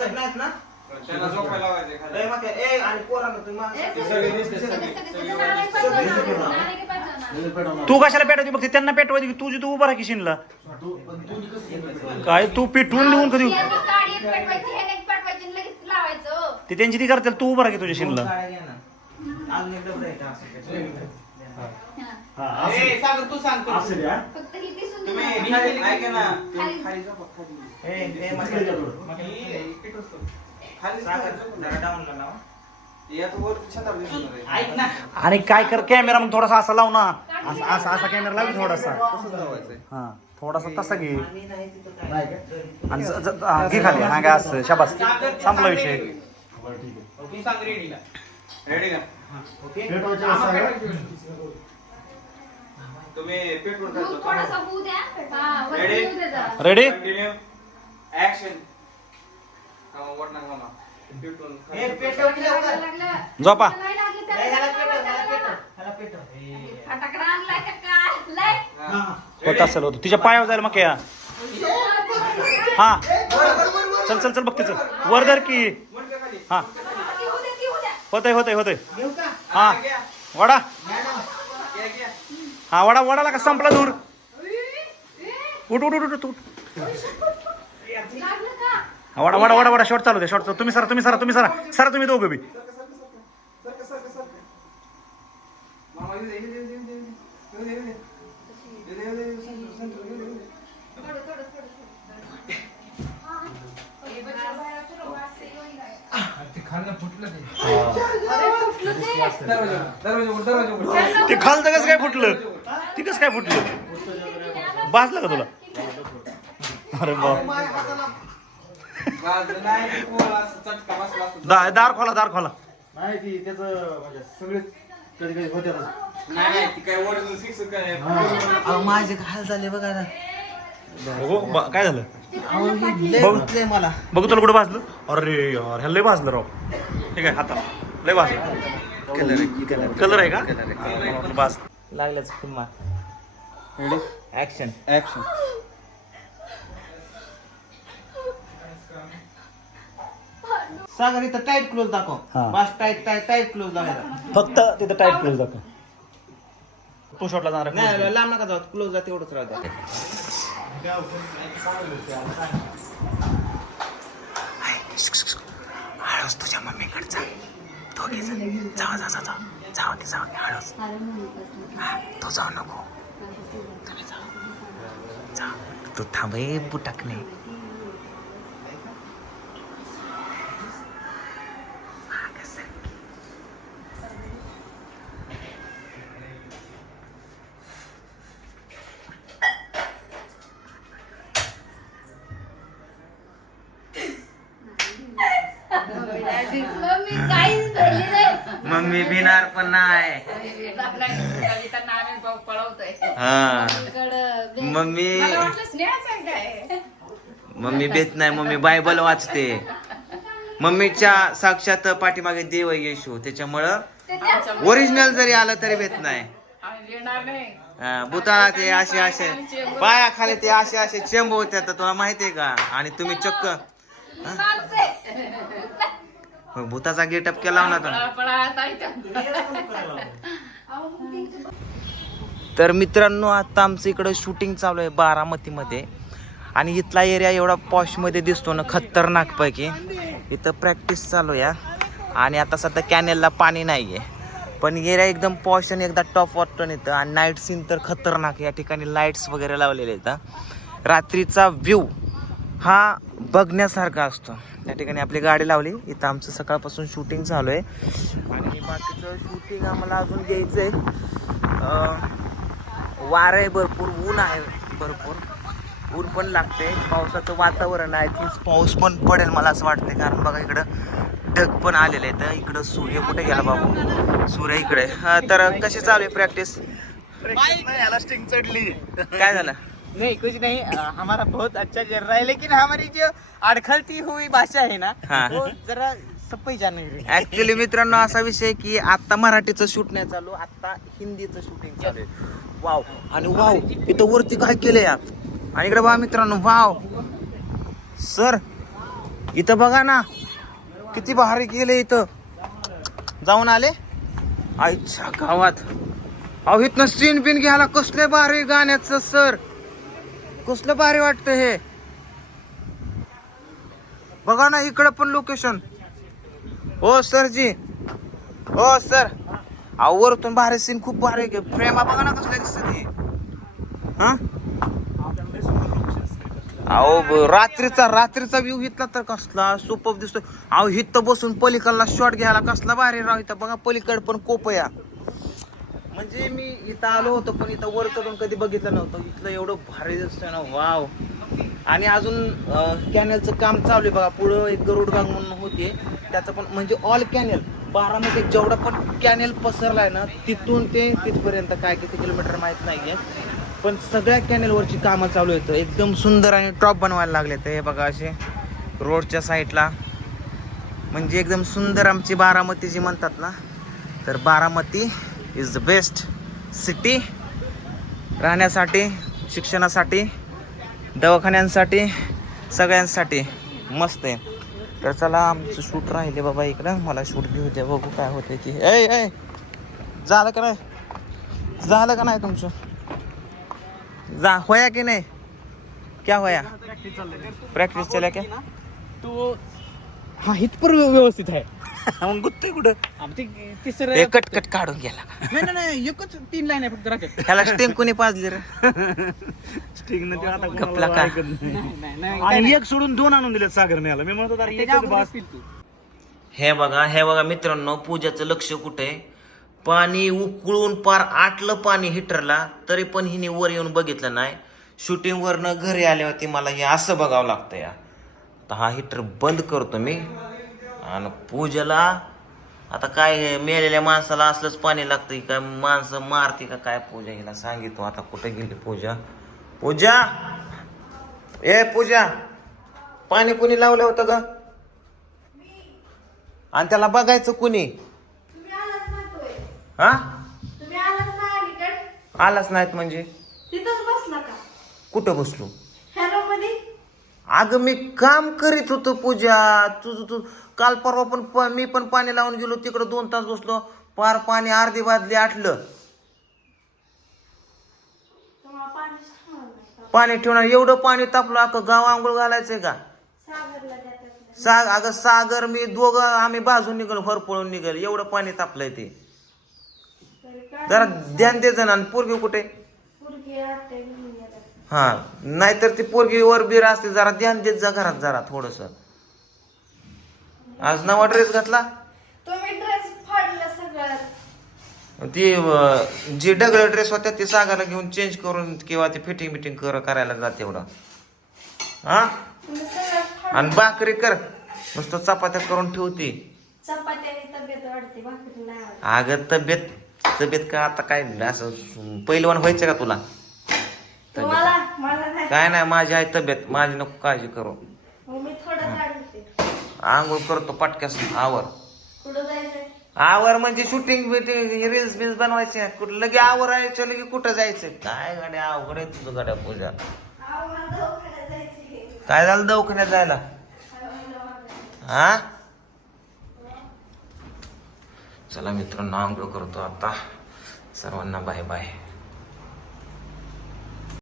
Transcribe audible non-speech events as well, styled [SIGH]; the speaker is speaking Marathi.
दिसत नाहीत ना त्यांना झोपायला लावायचं खाली. मग ए, आणि पोरांनो तुम्ही. तू कशाला पेटायची बघते त्यांना पेटवायची की तुझी तू उभा राहा की शिनला काय तू पेटवून देऊन कधी पेटवायची, पेटवायची. ते त्यांची ती करतील तू उभा राहा की तुझ्या शिनला काड्या घ्या ना. अजून एक डबडं आहे का असं? ए, सागर तू सांगतो फक्त. ही. दिसून दे तुम्ही ना. खाली- ऐका ना. खाली. खाली झोपा, खाली. ए, ए, मग- खाली पेटवतो. खाली सागर, झोपा. जरा डाऊनला लावा. यात वर छतावर दिसणार आहे. ऐक ना. आणि काय कर कॅमेरा मग थोडासा असा लाव ना. असा असा असा कॅमेरा लाव थोडासा. तसंच लावायचंय. हा थोडासा तसा घे. आणि ज- ज- हा, घे खाली. हा काय असं. शाबास. संपला विषय. तू सांग रेडीला. रेडी का? ओके? तुम्ही पेटवून दूध थोडासा होऊ द्या. हा, वरती Ready? येऊ दे जरा. रेडी कंटिन्यू ऍक्शन वड नका मामा. पेटवून ए, पेटव की लवकर. लागलं, लागलं. झोपा. नाही लागली तर ए, ह्याला पेटव, ह्याला त्याला पेटव, ह्याला पेटव. ए. फटाकडा आणलाय का काय? लय. हा. होत असेल होत तिच्या पायावर जायला मग या हा चल चल चल बघ तिचं वर धर की. हा ती होऊ दे, ती होऊ द्या. होतय होतय होतय? हा. वडा. हा वडा वडाला का संपला दूर उठ उठ उठ उठ उठ. लागलं का? वडा वडा वडा वडा शॉर्ट चालू दे शॉर्ट चालू. तुम्ही सरा तुम्ही सरा तुम्ही सरा. सरा तुम्ही दोघं बी. ते. दरवाजा, दरवाजा उघड, दरवाजा उघड. ते खालचं कसं काय फुटलं? ते कसं काय फुटलं? बाजलं का तुला? अरे बा गाजलं नाही, ते पोळा असं चटका बसला असं. दा- दार खोला दार खोला. नाही ती त्याचं म्हणजे सगळेच कधी कधी होते नाही नाही, ती काय ओरिजिनल फिक्स काय अहो, माझे हाल झाले बघा ना. काय झालं? हे बघ. दुखलंय मला. बघू तुला कुठं भाजलं? अरे यार ह्याला लय भाजलं राव. ठीक आहे हाता लय भाजलं. कलर आहे. का? मला वाटलं भाज लागल्याच फिल्मा ऍक्शन ऍक्शन सागर इथं टाईट क्लोज दाखव. बस टाईट टाईट टाईट क्लोज लावायचा फक्त तिथं टाईट क्लोज दाखव. तू शॉटला जाणार आहे. नाही लांब नका जाऊ. क्लोज ला तेवढंच राहू द्या. तुझ्या मम्मीकडे जा दोघे जण जा जा जा जा जाऊ की जाऊ की हळूच हा, तू जाऊ नको तुम्ही जा जा तू थांब बुटाकणे मम्मी पण नाही. हा. मम्मी मम्मी भेट नाही मम्मी बायबल वाचते. मम्मीच्या साक्षात पाठीमागे देव येशू त्याच्यामुळं ओरिजिनल जरी आलं तरी भेट नाही. भूताळा ते असे असे पाया खाली ते असे असे चेंब होते तुला माहितीये का? आणि तुम्ही चक्क मग भूताचा गेटअप केला ना तर मित्रांनो आता आमचं इकडं शूटिंग चालू आहे बारामतीमध्ये. आणि इथला एरिया एवढा पॉशमध्ये दिसतो ना खतरनाकपैकी इथं प्रॅक्टिस चालू आहे आणि आता सध्या कॅनेलला पाणी नाही आहे पण एरिया एकदम पॉश आणि एकदा टॉप वाटून येतं आणि नाईट सीन तर खतरनाक. या ठिकाणी लाईट्स वगैरे लावलेले आहेत रात्रीचा व्ह्यू हा बघण्यासारखा असतो. त्या ठिकाणी आपली गाडी लावली. इथं आमचं सकाळपासून शूटिंग चालू आहे. आणि बाकीचं शूटिंग आम्हाला अजून घ्यायचं आहे वारं आहे भरपूर ऊन आहे भरपूर. ऊन पण लागते. पावसाचं वातावरण आहे. तीच पाऊस पण पडेल मला असं वाटते कारण बघा इकडं ढग पण आलेले आहे तर इकडं सूर्य कुठे गेला बाबू? सूर्य इकडे. हा, तर कशी चालू आहे प्रॅक्टिस चढली. काय झालं? नहीं कुछ नहीं अ, हमारा बहुत अच्छा चल रहा है लेकिन हमारी जो अड़खलती हुई भाषा है ना हाँ। वो जरा सब पे जाने रही ऍक्च्युली मित्रांनो असा विषय की आता मराठीचं शूट नाही चालू आता हिंदीचं शूटिंग चालू आहे. वाव आणि वाव इथं वरती काय केलंय या आणि इकडे बघा मित्रांनो वाव सर इथं बघा ना किती भारी केले इथं. जाऊन आले? आईच्या गावात. अहो इथनं सीन बिन घ्यायला कसले भारी गाण्याचं सर कसलं भारी वाटतं हे? बघा ना इकडं पण लोकेशन हो सर जी. हो सर अहो वरतून भारी सीन खूप भारी आहे. प्रेमा बघा ना कसल्या दिसत अहो रात्रीचा रात्रीचा व्ह्यू घेतला तर कसला सुपर दिसतोय. अहो हिथं बसून पलीकडला शॉट घ्यायला कसला भारी राव इथं. बघा पलीकड पण कोपया म्हणजे मी इथं आलो होतो पण इथं वर चढून कधी बघितलं नव्हतं. इथलं एवढं भारी दिसतंय ना वाव. आणि अजून कॅनलचं काम चालू आहे बघा. पुढं एक गरुड बाग म्हणून होते. त्याचं पण म्हणजे ऑल कॅनल बारामध्ये जेवढा पण कॅनल पसरला आहे ना तिथून ते तिथपर्यंत काय किती किलोमीटर माहीत नाही आहे पण सगळ्या कॅनलवरची कामं चालू आहेत. एकदम सुंदर आणि टॉप बनवायला लागले आहेत. हे बघा असे रोडच्या साईडला म्हणजे एकदम सुंदर आमची बारामती जी म्हणतात ना तर Baramati is the best city राहण्यासाठी शिक्षणासाठी दवाखान्यांसाठी सगळ्यांसाठी. मस्त आहे. तर चला आमचं शूट राहिले बाबा इकडं. मला शूट घेऊ द्या बघू काय होते ती ए ए झालं का नाही? झालं का नाही तुमचं? जा. होया की नाही? क्या होया? प्रॅक्टिस चल्या क्या? तो हा हितपर व्यवस्थित आहे. [LAUGHS] मग गुत्तोय कुठं? आम ते तिसरं ते कट कट काढून गेला [LAUGHS] नाही नाही, नाही एकच तीन लाईन आहे फक्त राहतात ह्याला स्टेंग कोणी पाजली रे? गपला का? नाही. नाही आणि एक सोडून दोन आणून दिलेत सागर मी म्हणतो अरे त्याच्या एकच अगोदर बास. पिल तू हे बघा हे बघा मित्रांनो पूजाचं लक्ष कुठे? आहे? पाणी उकळून पार आटलं पाणी हिटरला तरी पण हिने वर येऊन बघितलं नाही. शूटिंग वरनं घरी आल्यावरती मला हे असं बघावं लागतं या. तर हा हिटर बंद करतो मी. आणि पूजेला आता काय हे मेलेल्या माणसाला असलंच पाणी लागतं की? काय माणसं मारते का काय पूजा? हिला सांगितलं आता कुठे गेली पूजा? पूजा? ए पूजा पाणी कुणी लावलं होतं ग? आणि त्याला बघायचं कुणी. हा? तुम्ही आलाच नाहीत म्हणजे? तिथंच बसला का? कुठं बसलो? अगं मी काम करीत होतो पूजा. तुझं तू काल परवा पण प- मी पण पाणी लावून गेलो तिकडं दोन तास बसलो. पार पाणी अर्धी बादली आटलं. पाणी ठेवणार. एवढं पाणी तापलं अख्खं गाव आंघोळ घालायचंय का? साग अगं सागर मी दोघं आम्ही बाजून निघाल होरपळून निघाल. एवढं पाणी तापलंय ते. जरा ध्यान दे जण आणि पोरगी कुठे? हा. नाहीतर ती पोरगी वर बीर असते जरा ध्यान देत जा घरात जरा थोडस. आज नवा ड्रेस घातला? तुम्ही ड्रेस फाडला सगळं ती अं, जी डगळ ड्रेस होत्या ते सागाला घेऊन चेंज करून किंवा ते फिटिंग बिटिंग कर करायला जाते एवढं हा? तुम्ही सगळं फाड आणि भाकरी कर. नुसतं चपात्या करून ठेवती. चपात्याने तब्येत वाढते भाकरी नाही आवडत. अगं तब्येत तब्येत का आता काय असं पहिलवान व्हायचं का तुला? तुम्हाला काय नाही माझी आहे तब्येत. माझी नको काळजी करू. मी थोडं आंघोळ करतो पटक्यास आवर. कुठं जायचंय? आवर म्हणजे शूटिंग बिटिंग रील्स बिल्स बनवायचे. कुठं लगे आवर यायचं लगे कुठं जायचं काय गाड्या अवघड आहे तुझं गाड्या पूजा. अहो, मला दवाखान्यात जायचंय. काय झालं दवाखान्यात जायला? हा? चला मित्रांनो आंघोळ करतो आता. सर्वांना बाय बाय